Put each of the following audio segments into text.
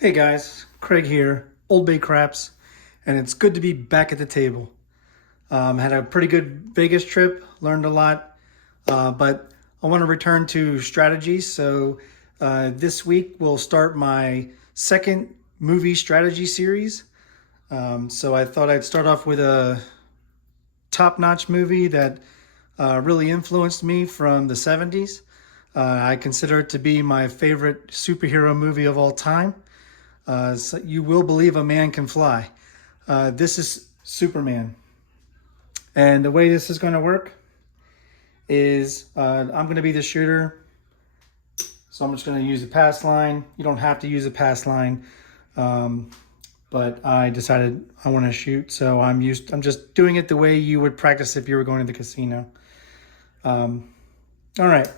Hey guys, Craig here, Old Bay Craps, and it's good to be back at the table. Had a pretty good Vegas trip, learned a lot, but I want to return to strategies. So this week we'll start my second movie strategy series. So I thought I'd start off with a top-notch movie that really influenced me from the 70s. I consider it to be my favorite superhero movie of all time. So you will believe a man can fly. This is Superman. And the way this is going to work is I'm going to be the shooter. So I'm just going to use a pass line. You don't have to use a pass line. But I decided I want to shoot. So I'm just doing it the way you would practice if you were going to the casino. All right.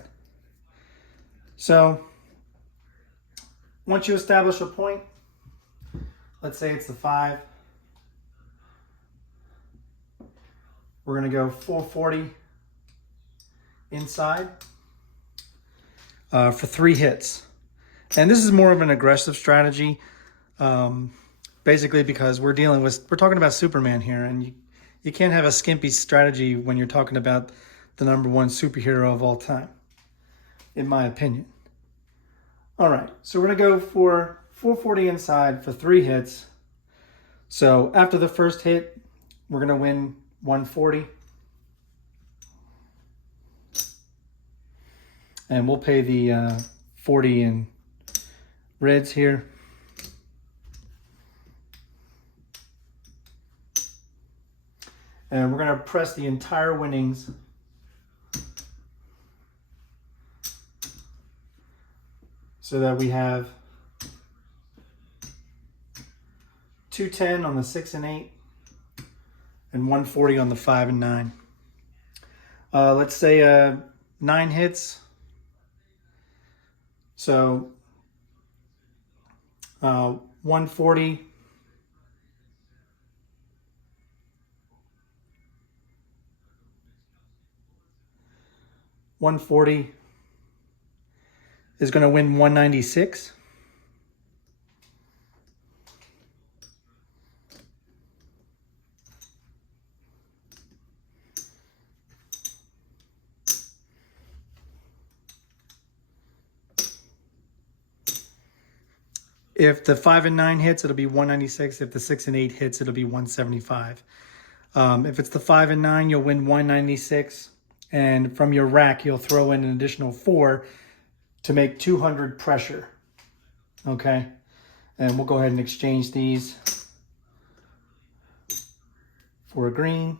So once you establish a point, let's say it's the 5. We're going to go 440 inside for 3 hits. And this is more of an aggressive strategy, basically because we're talking about Superman here, and you can't have a skimpy strategy when you're talking about the #1 superhero of all time, in my opinion. All right, so we're going to go for 440 inside for 3 hits. So after the first hit, we're going to win 140. And we'll pay the 40 in reds here. And we're going to press the entire winnings so that we have 210 on the 6 and 8 and 140 on the 5 and 9. Let's say 9 hits. So 140 140 is going to win 196. If the 5 and 9 hits, it'll be 196. If the 6 and 8 hits, it'll be 175. If it's the 5 and 9, you'll win 196. And from your rack, you'll throw in an additional 4 to make 200 pressure. Okay? And we'll go ahead and exchange these for a green.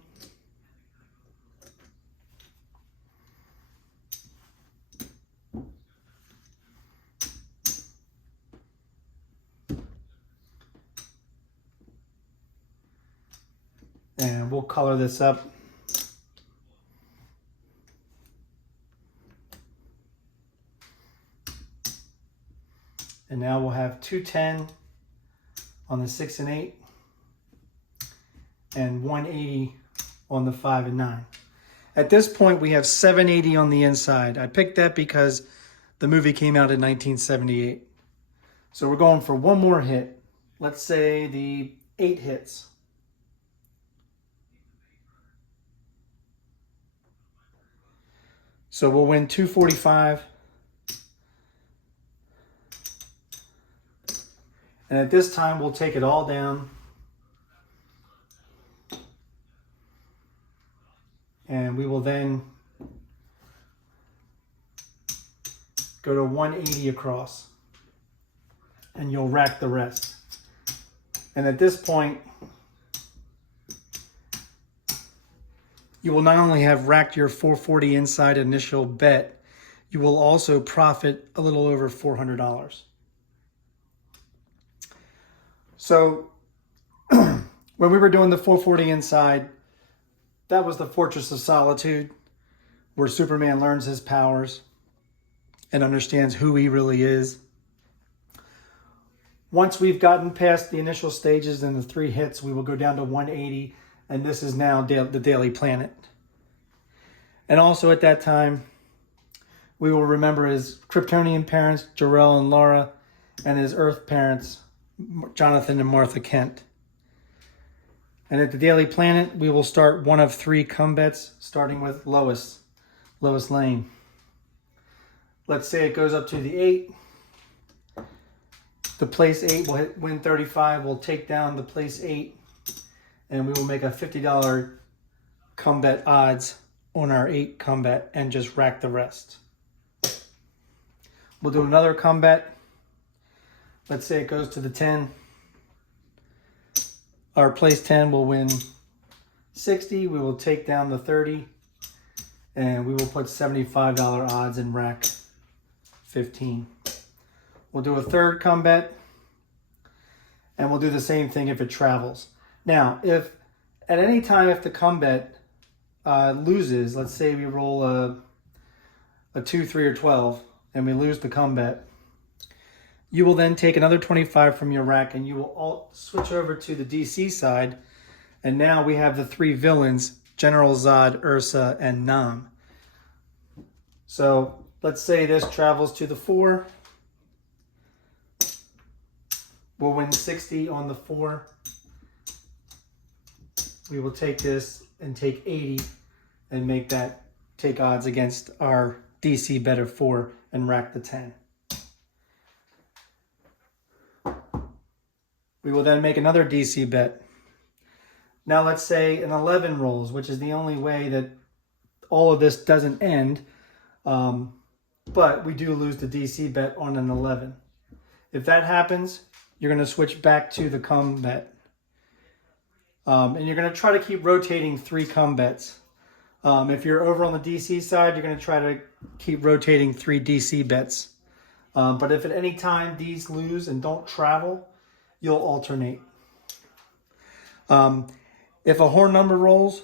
And we'll color this up. And now we'll have 210 on the 6 and 8 and 180 on the 5 and 9. At this point, we have 780 on the inside. I picked that because the movie came out in 1978. So we're going for one more hit. Let's say the 8 hits. So we'll win 245. And at this time, we'll take it all down. And we will then go to 180 across. And you'll rack the rest. And at this point, you will not only have racked your 440 inside initial bet, you will also profit a little over $400. So when we were doing the 440 inside, that was the Fortress of Solitude, where Superman learns his powers and understands who he really is. Once we've gotten past the initial stages and the 3 hits, we will go down to 180. And this is now the Daily Planet. And also at that time, we will remember his Kryptonian parents, Jor-El and Lara, and his Earth parents, Jonathan and Martha Kent. And at the Daily Planet, we will start one of 3 come bets, starting with Lois Lane. Let's say it goes up to the 8. The place 8 will win 35. We'll take down the place 8, and we will make a $50 come bet odds on our 8 come bet and just rack the rest. We'll do another come bet. Let's say it goes to the 10. Our place 10 will win 60. We will take down the 30, and we will put $75 odds and rack 15. We'll do a third come bet, and we'll do the same thing if it travels. Now, if at any time if the come bet loses, let's say we roll a 2, 3, or 12, and we lose the come bet, you will then take another 25 from your rack, and you will all switch over to the DC side, and now we have the 3 villains, General Zod, Ursa, and Nam. So let's say this travels to the 4. We'll win 60 on the 4. We will take this and take 80 and make that take odds against our DC bet of 4 and rack the 10. We will then make another DC bet. Now let's say an 11 rolls, which is the only way that all of this doesn't end, but we do lose the DC bet on an 11. If that happens, you're going to switch back to the come bet. And you're going to try to keep rotating 3 come bets. If you're over on the DC side, you're going to try to keep rotating 3 DC bets. But if at any time these lose and don't travel, you'll alternate. If a horn number rolls,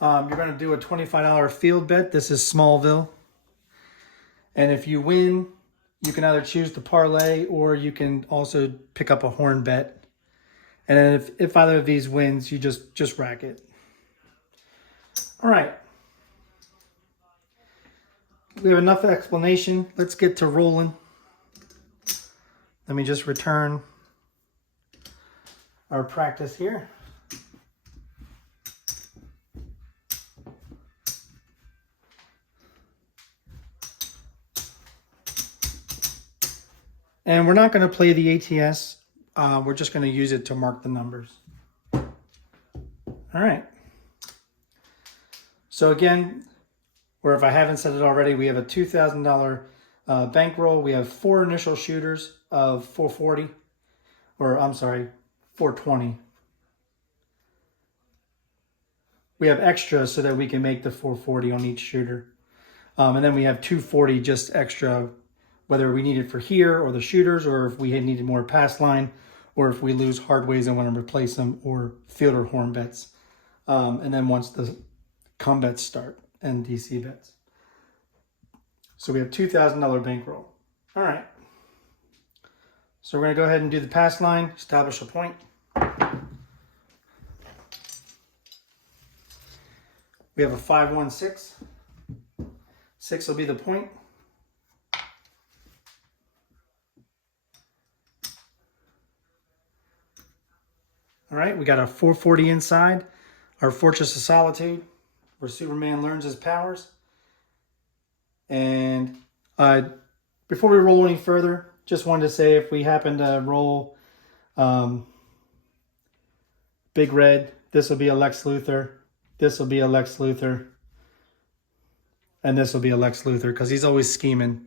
you're going to do a $25 field bet. This is Smallville. And if you win, you can either choose to parlay, or you can also pick up a horn bet. And then if either of these wins, you just rack it. All right. We have enough explanation. Let's get to rolling. Let me just return our practice here. And we're not going to play the ATS. We're just going to use it to mark the numbers. All right. So again, or if I haven't said it already, we have a $2,000 bankroll. We have 4 initial shooters of 440, or I'm sorry, 420. We have extras so that we can make the 440 on each shooter. And then we have 240 just extra, whether we need it for here or the shooters, or if we had needed more pass line, or if we lose hard ways and want to replace them, or field or horn bets. And then once the come bets start and DC bets. So we have $2,000 bankroll. All right. So we're going to go ahead and do the pass line, establish a point. We have a 5-1-6. 6 will be the point. All right, we got a 440 inside, our Fortress of Solitude, where Superman learns his powers. And before we roll any further, just wanted to say if we happen to roll Big Red, this will be a Lex Luthor, this will be a Lex Luthor, and this will be a Lex Luthor, because he's always scheming.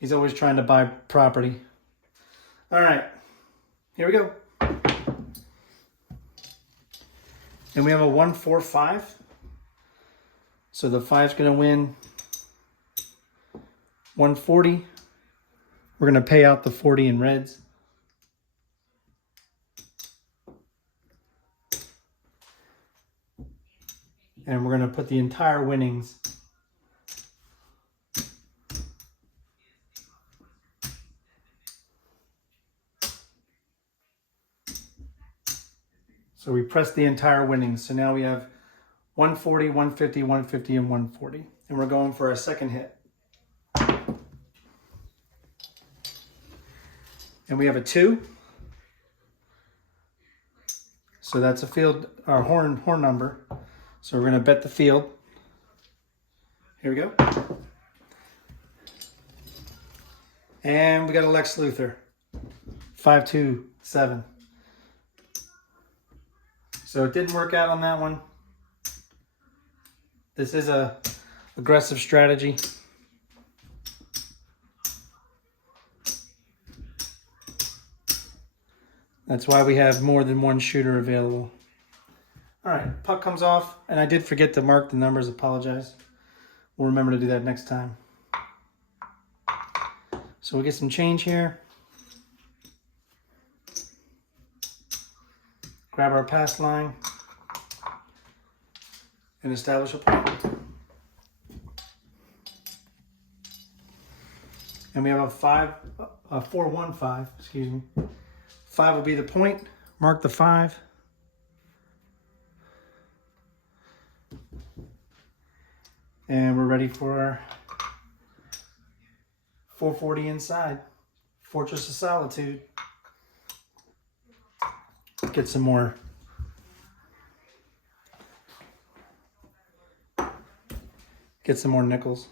He's always trying to buy property. All right, here we go. And we have a 1-4-5. So the 5's going to win 140. We're going to pay out the 40 in reds. And we're going to put the entire winnings So we press the entire winnings. So now we have 140, 150, 150, and 140. And we're going for a second hit. And we have a 2. So that's a field, our horn number. So we're going to bet the field. Here we go. And we got a Lex Luthor. 527. So it didn't work out on that one. This is a aggressive strategy. That's why we have more than one shooter available. All right, puck comes off, and I did forget to mark the numbers. Apologize. We'll remember to do that next time. So we get some change here. Grab our pass line and establish a point. And we have a 4-1-5, excuse me. 5 will be the point. Mark the 5. And we're ready for our 440 inside. Fortress of Solitude. Get some more. Get some more nickels.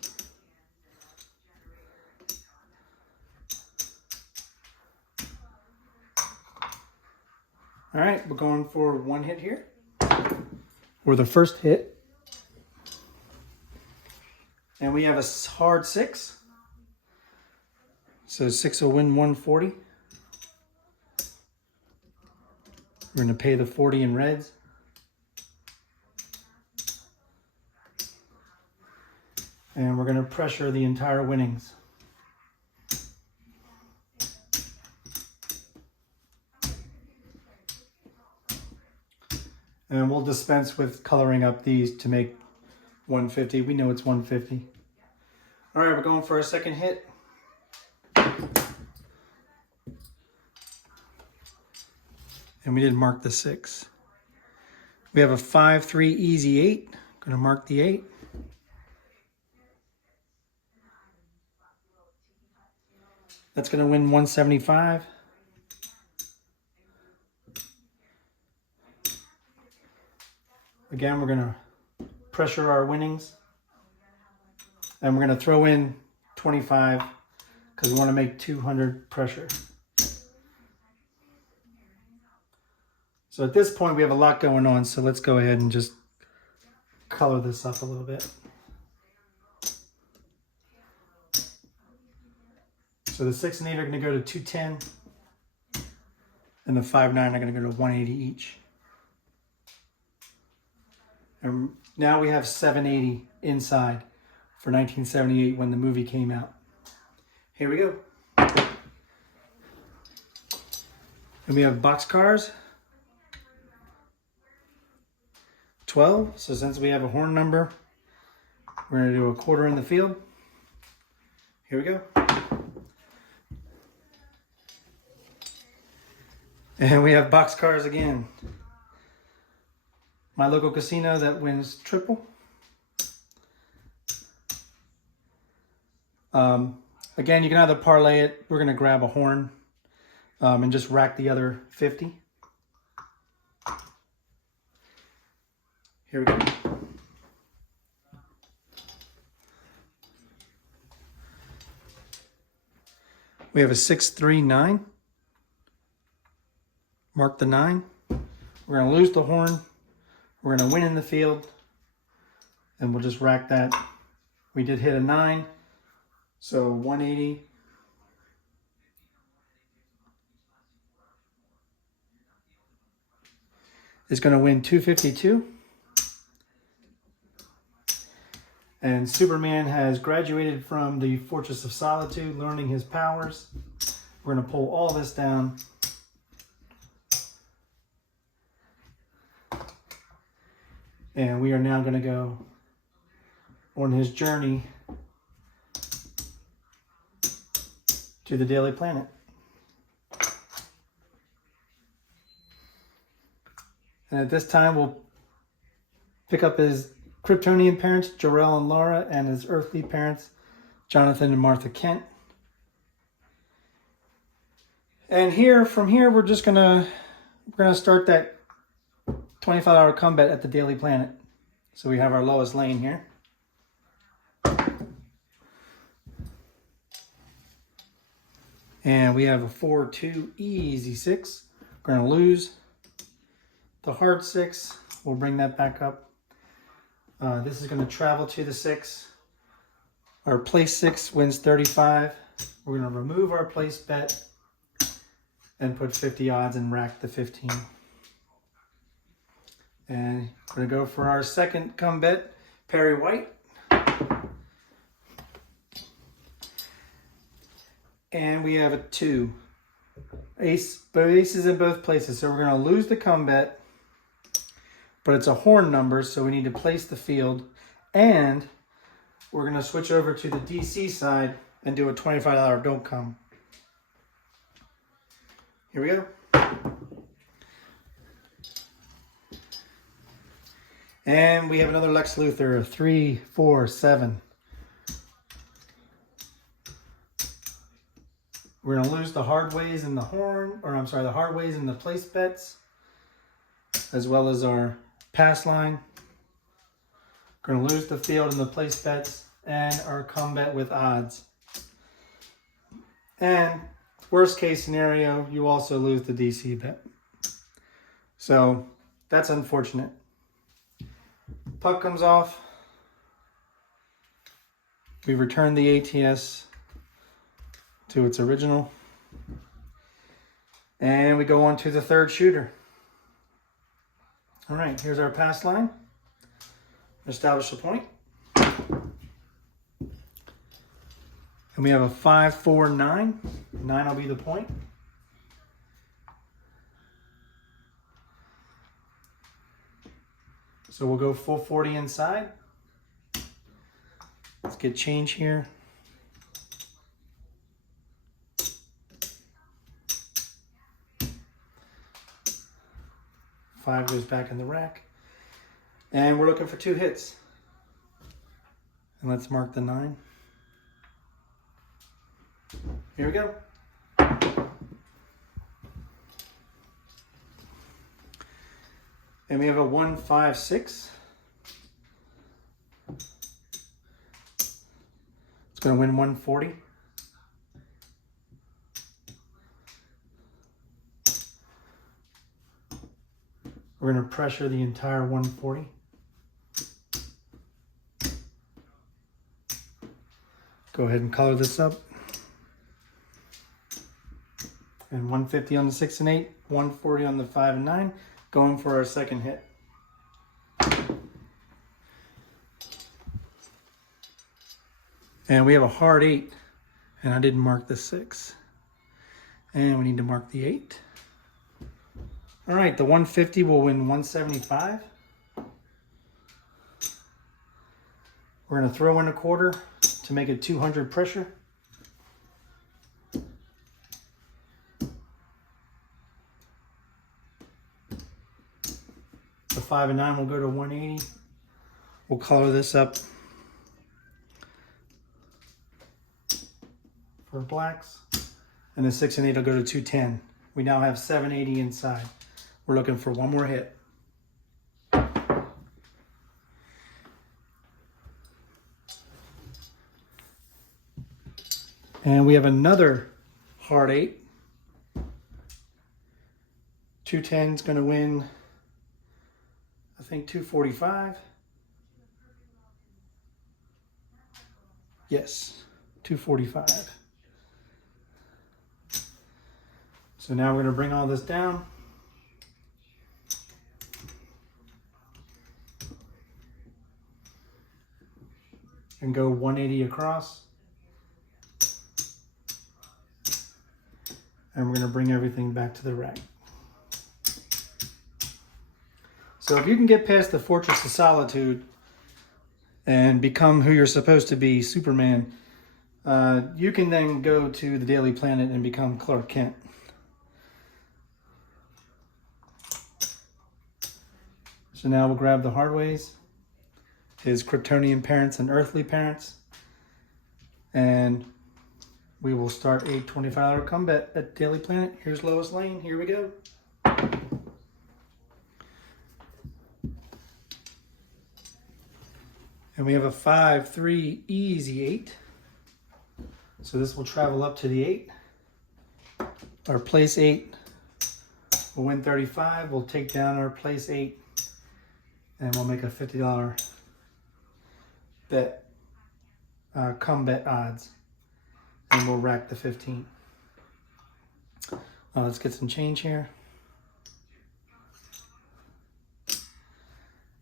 All right, we're going for 1 hit here. Or the first hit. And we have a hard 6. So 6 will win 140. We're going to pay the 40 in reds. And we're going to pressure the entire winnings. And we'll dispense with coloring up these to make 150. We know it's 150. All right, we're going for a second hit. And we did mark the 6. We have a 5-3 easy 8. Going to mark the 8. That's going to win 175. Again, we're going to pressure our winnings. And we're going to throw in 25 because we want to make 200 pressure. So at this point, we have a lot going on. So let's go ahead and just color this up a little bit. So the 6 and 8 are going to go to 210. And the 5 and 9 are going to go to 180 each. And now we have 780 inside for 1978 when the movie came out. Here we go. And we have boxcars. 12. So since we have a horn number, we're going to do a quarter in the field. Here we go. And we have boxcars again. My local casino that wins triple. Again, you can either parlay it. We're going to grab a horn and just rack the other 50. Here we go. We have a 6-3-9. Mark the 9. We're going to lose the horn. We're going to win in the field. And we'll just rack that. We did hit a 9. So 180. Is going to win 252. And Superman has graduated from the Fortress of Solitude, learning his powers. We're going to pull all this down. And we are now going to go on his journey to the Daily Planet. And at this time, we'll pick up his Kryptonian parents, Jor-El and Laura, and his earthly parents, Jonathan and Martha Kent. And from here, we're gonna start that $25 combat at the Daily Planet. So we have our lowest lane here. And we have a 4-2 easy 6. We're gonna lose the hard 6. We'll bring that back up. This is gonna travel to the 6. Our place 6 wins 35. We're gonna remove our place bet and put 50 odds and rack the 15. And we're gonna go for our second come bet, Perry White. And we have a 2. Aces in both places. So we're gonna lose the come bet, but it's a horn number, so we need to place the field. And we're gonna switch over to the DC side and do a $25 don't come. Here we go. And we have another Lex Luthor, 3, 4, 7. We're gonna lose the hard ways in the horn, or I'm sorry, the hard ways in the place bets, as well as our pass line. We're gonna lose the field in the place bets and our come bet with odds. And worst case scenario, you also lose the DC bet. So that's unfortunate. Puck comes off. We return the ATS to its original. And we go on to the third shooter. All right, here's our pass line. Establish a point. And we have a 5, 4, 9. 9 will be the point. So we'll go full 40 inside. Let's get change here. Five goes back in the rack. And we're looking for 2 hits. And let's mark the 9. Here we go. And we have a 1, 5, 6. It's going to win 140. We're going to pressure the entire 140. Go ahead and color this up. And 150 on the 6 and 8, 140 on the 5 and 9. Going for our second hit. And we have a hard 8, and I didn't mark the 6. And we need to mark the 8. All right, the 150 will win 175. We're gonna throw in a quarter to make it 200 pressure. The 5 and 9 will go to 180. We'll color this up for blacks. And the 6 and 8 will go to 210. We now have 780 inside. We're looking for one more hit. And we have another hard 8. 210 is going to win, I think, 245. Yes, 245. So now we're going to bring all this down. And go 180 across. And we're going to bring everything back to the rack. So if you can get past the Fortress of Solitude and become who you're supposed to be, Superman, you can then go to the Daily Planet and become Clark Kent. So now we'll grab the Hardways, his Kryptonian parents and earthly parents, and we will start a $25 come bet at Daily Planet. Here's Lois Lane. Here we go. And we have a 5, 3, easy 8. So this will travel up to the 8. Our place 8 will win 35. We'll take down our place 8. And we'll make a $50 bet, come bet odds. And we'll rack the 15. Let's get some change here.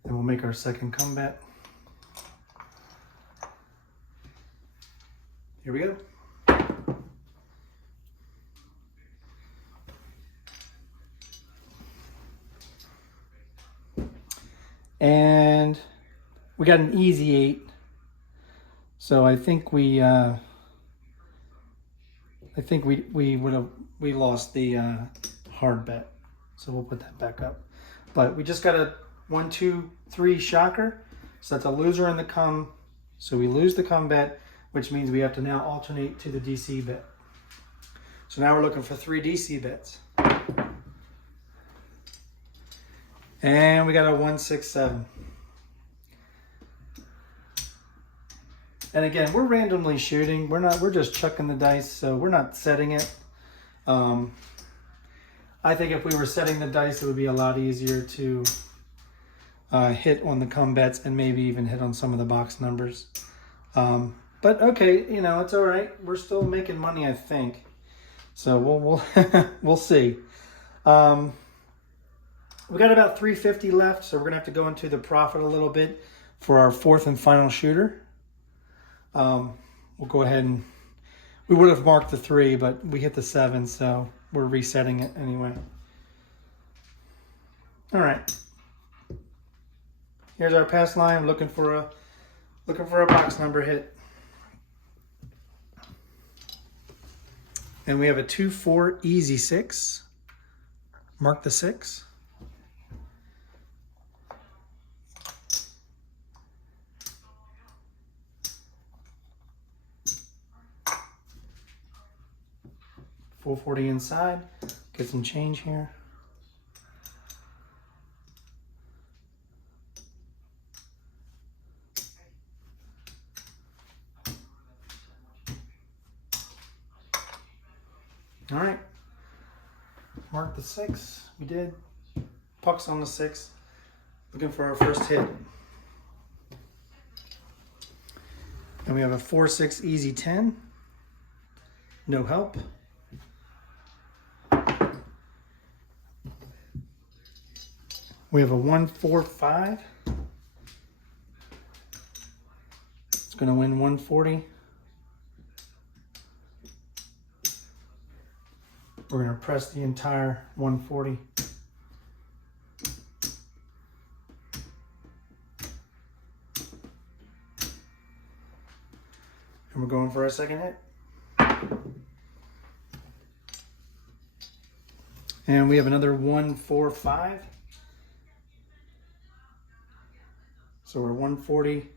And we'll make our second come bet. Here we go. And we got an easy 8. So I think we lost the hard bet. So we'll put that back up. But we just got a 1, 2, 3 shocker. So that's a loser in the come. So we lose the come bet, which means we have to now alternate to the DC bet. So now we're looking for 3 DC bets. And we got a 1, 6, 7. And again, we're randomly shooting. We're just chucking the dice, so we're not setting it. I think if we were setting the dice, it would be a lot easier to hit on the come bets and maybe even hit on some of the box numbers. But okay, you know, it's all right. We're still making money, I think. So we'll we'll see. We got about 350 left, so we're gonna have to go into the profit a little bit for our 4th and final shooter. We'll go ahead and we would have marked the 3, but we hit the 7, so we're resetting it anyway. All right. Here's our pass line. Looking for a box number hit. And we have a 2, 4, easy 6. Mark the 6. $4.40 inside. Get some change here. All right. Mark the 6. We did. Puck's on the 6. Looking for our first hit. And we have a 4, 6, easy 10. No help. We have a 1, 4, 5. It's going to win 140. We're going to press the entire 140. And we're going for our second hit. And we have another 1, 4, 5. So we're 140.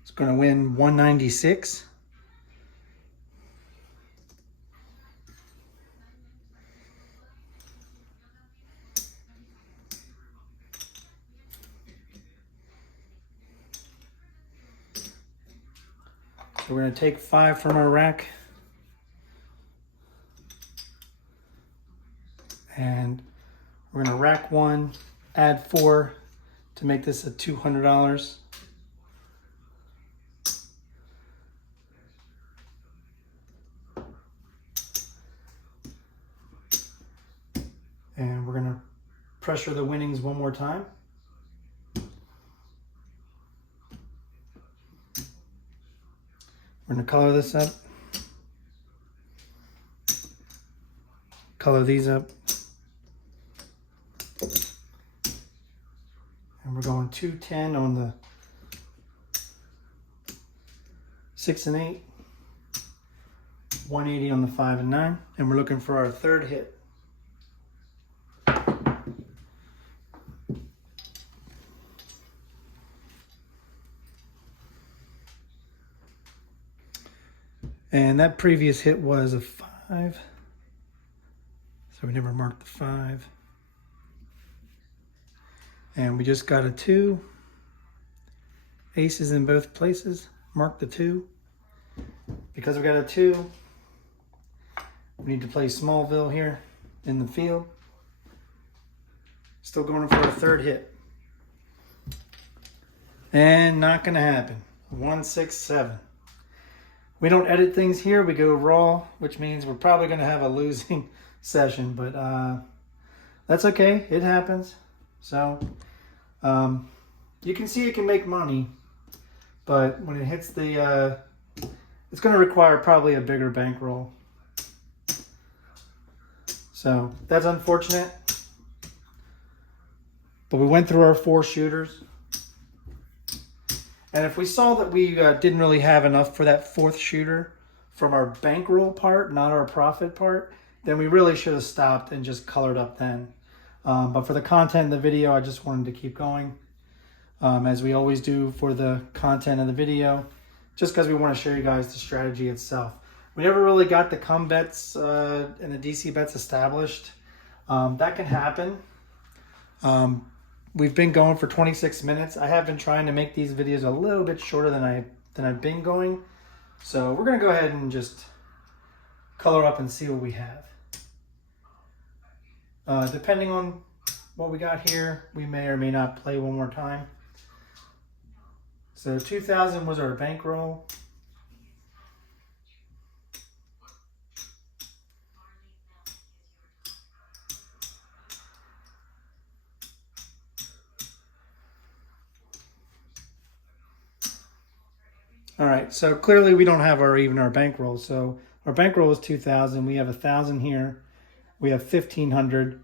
It's going to win 196. So we're going to take 5 from our rack. And we're going to rack 1, add 4 to make this a $200. And we're going to pressure the winnings one more time. We're going to color this up. Color these up. And we're going 210 on the 6 and 8. 180 on the 5 and 9. And we're looking for our third hit. And that previous hit was a 5. So we never marked the 5. And we just got a 2. Aces in both places. Mark the 2. Because we got a 2, we need to play Smallville here in the field. Still going for a third hit. And not going to happen. 1, 6, 7. We don't edit things here. We go raw, which means we're probably going to have a losing session. But that's okay. It happens. So you can see it can make money. But when it hits the... it's going to require probably a bigger bankroll. So that's unfortunate. But we went through our 4 shooters. And if we saw that we didn't really have enough for that 4th shooter from our bankroll part, not our profit part, then we really should have stopped and just colored up then. But for the content of the video, I just wanted to keep going. As we always do for the content of the video, just because we want to show you guys the strategy itself. We never really got the come bets and the DC bets established. That can happen. We've been going for 26 minutes. I have been trying to make these videos a little bit shorter than I've been going. So we're going to go ahead and just color up and see what we have. Depending on what we got here, we may or may not play one more time. So 2,000 was our bankroll. All right, so clearly we don't have even our bankroll. So our bankroll is 2,000. We have 1,000 here. We have 1,500.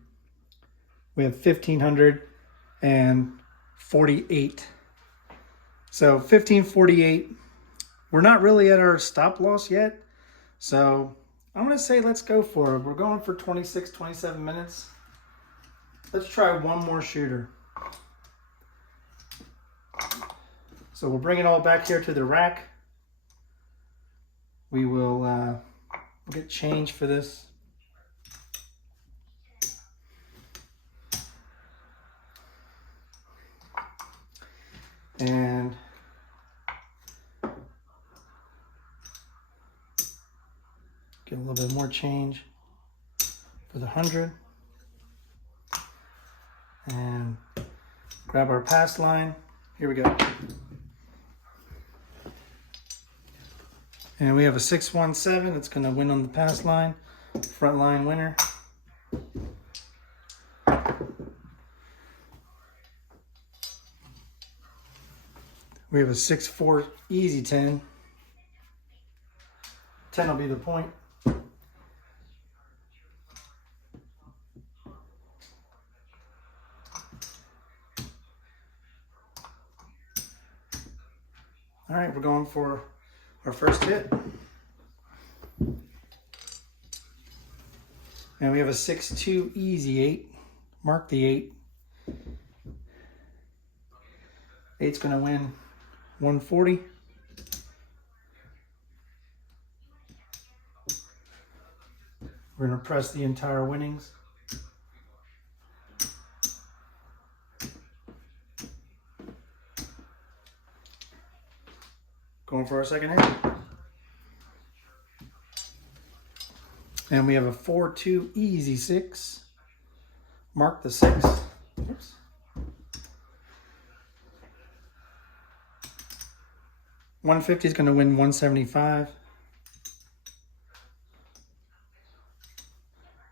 We have 1,548. So 1,548. We're not really at our stop loss yet. So I'm going to say let's go for it. We're going for 26, 27 minutes. Let's try one more shooter. So we'll bring it all back here to the rack. We will we'll get change for this. And get a little bit more change for the 100. And grab our pass line. Here we go. And we have a 617 that's going to win on the pass line. Front line winner. We have a 6-4 easy 10. 10 will be the point. All right, we're going for our first hit. And we have a 6-2 easy 8. Mark the 8. 8's going to win 140. We're going to press the entire winnings. Going for our second hit. And we have a 4-2 easy 6. Mark the 6. Oops. $150 is going to win 175.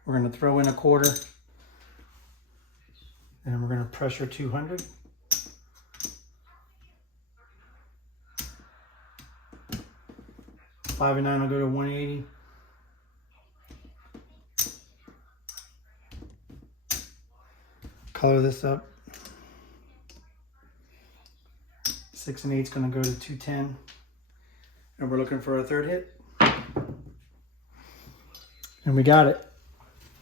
We're going to throw in a quarter. And we're going to pressure 200. $5 and 9 will go to 180. Color this up. 6 and 8 is going to go to 210. And we're looking for a third hit. And we got it.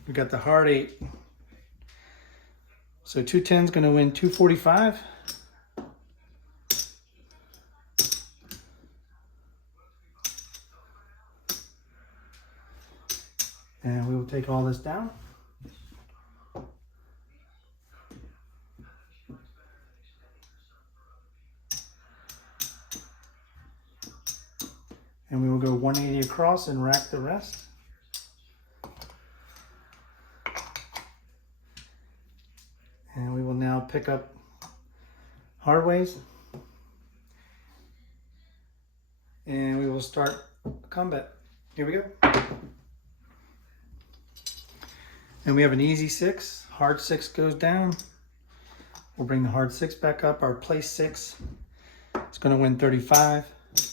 We got the hard 8. So 210 is going to win 245. And we will take all this down. And we will go 180 across and rack the rest. And we will now pick up hard ways. And we will start combat. Here we go. And we have an easy 6. Hard 6 goes down. We'll bring the hard 6 back up. Our place 6 is going to win 35.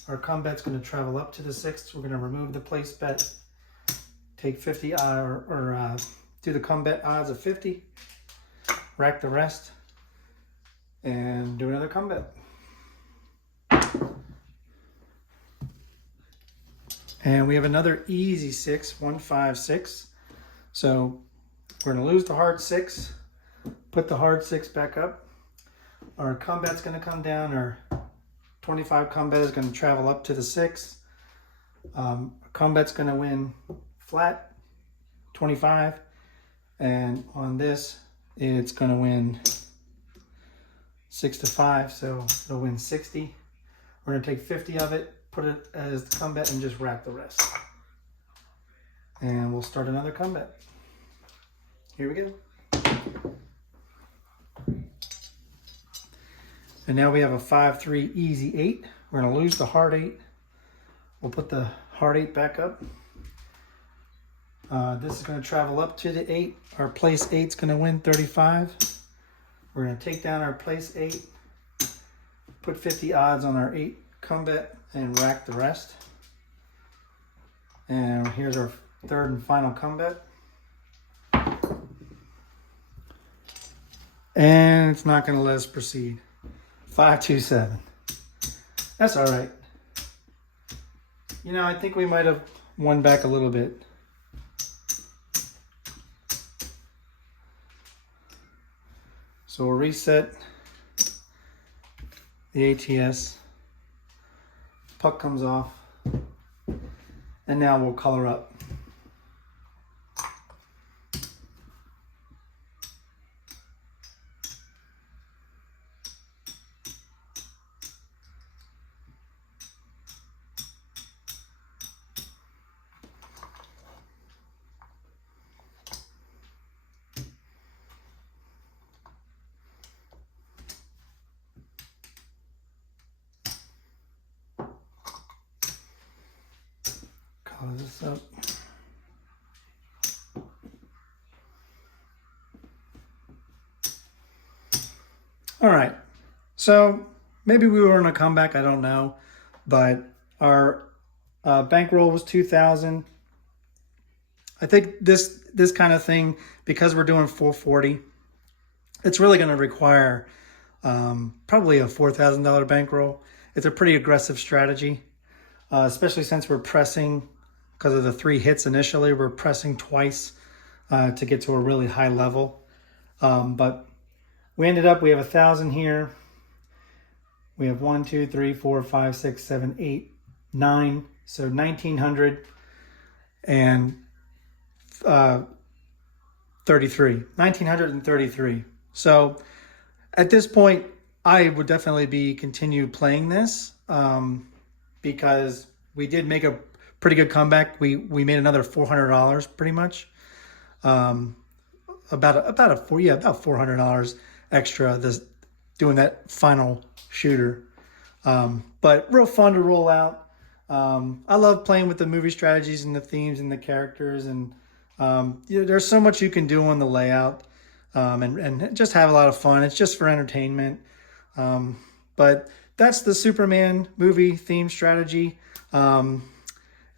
Our combat's going to travel up to the 6th. We're going to remove the place bet. Take 50 do the combat odds of 50. Rack the rest. And do another combat. And we have another easy 6, 1, 5, 6. So we're going to lose the hard 6, put the hard 6 back up. Our combat's going to come down. Our 25 combat is going to travel up to the 6. Combat's going to win flat, 25. And on this, it's going to win 6 to 5. So it'll win 60. We're going to take 50 of it, put it as the combat, and just rack the rest. And we'll start another combat. Here we go. And now we have a 5-3 easy 8. We're going to lose the hard 8. We'll put the hard 8 back up. This is going to travel up to the 8. Our place 8 is going to win 35. We're going to take down our place 8. Put 50 odds on our 8 combat and rack the rest. And here's our third and final combat. And it's not going to let us proceed. 5-2-7. That's all right. You know, I think we might have won back a little bit. So we'll reset the ATS. Puck comes off. And now we'll color up. Color this up. All right, so maybe we were on a comeback, I don't know, but our bankroll was 2,000. I think this kind of thing, because we're doing 440, it's really going to require probably a $4,000 bankroll. It's a pretty aggressive strategy, especially since we're pressing. Because of the 3 hits initially, we're pressing twice to get to a really high level. But we ended up, we have 1,000 here. We have 1, 2, 3, 4, 5, 6, 7, 8, 9. So 1,900 and 33. 1,933. So at this point, I would definitely be continue playing this because we did make a pretty good comeback. We made another $400 pretty much. About $400 extra doing that final shooter. But real fun to roll out. I love playing with the movie strategies and the themes and the characters, and there's so much you can do on the layout, and just have a lot of fun. It's just for entertainment. But that's the Superman movie theme strategy.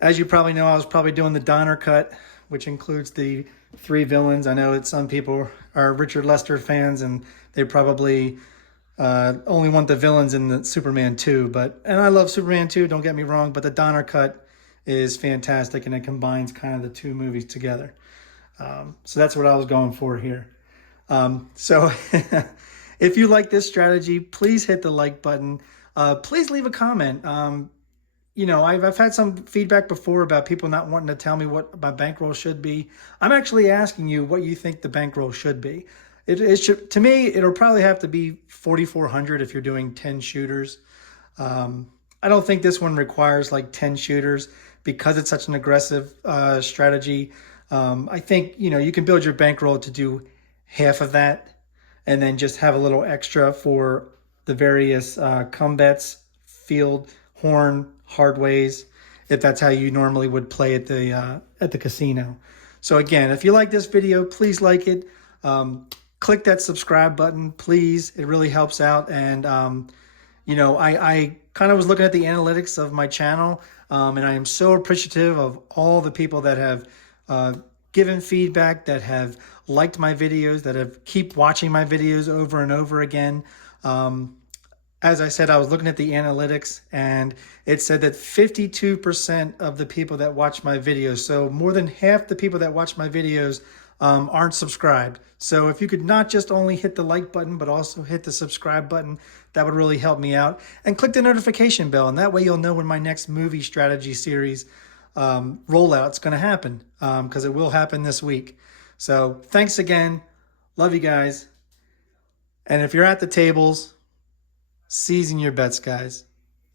As you probably know, I was probably doing the Donner cut, which includes the 3 villains. I know that some people are Richard Lester fans, and they probably only want the villains in the Superman 2. And I love Superman 2, don't get me wrong, but the Donner cut is fantastic, and it combines kind of the 2 movies together. So that's what I was going for here. So if you like this strategy, please hit the like button. Please leave a comment. I've had some feedback before about people not wanting to tell me what my bankroll should be. I'm actually asking you what you think the bankroll should be. It should, to me, it'll probably have to be 4,400 if you're doing 10 shooters. I don't think this one requires like 10 shooters because it's such an aggressive strategy. I think, you can build your bankroll to do half of that and then just have a little extra for the various combats, field, horn, hard ways, if that's how you normally would play at the casino. So again, if you like this video, please like it. Click that subscribe button, please. It really helps out. And I kind of was looking at the analytics of my channel, and I am so appreciative of all the people that have given feedback, that have liked my videos, that have keep watching my videos over and over again. As I said, I was looking at the analytics, and it said that 52% of the people that watch my videos, so more than half the people that watch my videos, aren't subscribed. So if you could not just only hit the like button, but also hit the subscribe button, that would really help me out. And click the notification bell, and that way you'll know when my next movie strategy series rollout's going to happen, because it will happen this week. So thanks again. Love you guys. And if you're at the tables, season your bets, guys.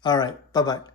All right. Bye-bye.